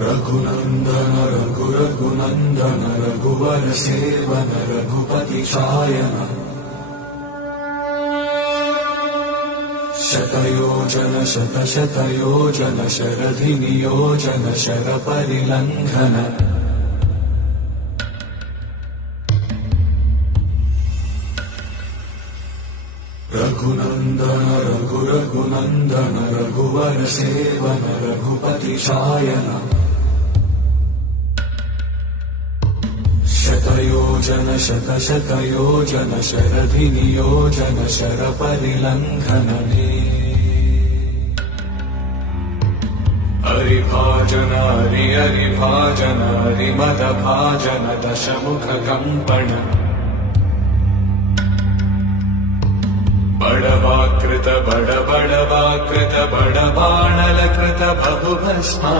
रघुनन्दन रघुनन्दन रघुवर सेवन रघुपति शायन शतयोजन शतशतयोजन शरधि नियोजन शरपरिलङ्घन रघुनन्दन रघुनन्दन रघुवर सेवन रघुपति शायन शतयोजन शतशतयोजन शरधि नियोजन शरपरिलङ्घनने हरिभाजन हरिभाजन हरिमदभाजन दशमुखकम्पण बड़वाकृत बड़वाकृत बड़बाणलकृत बहुभस्म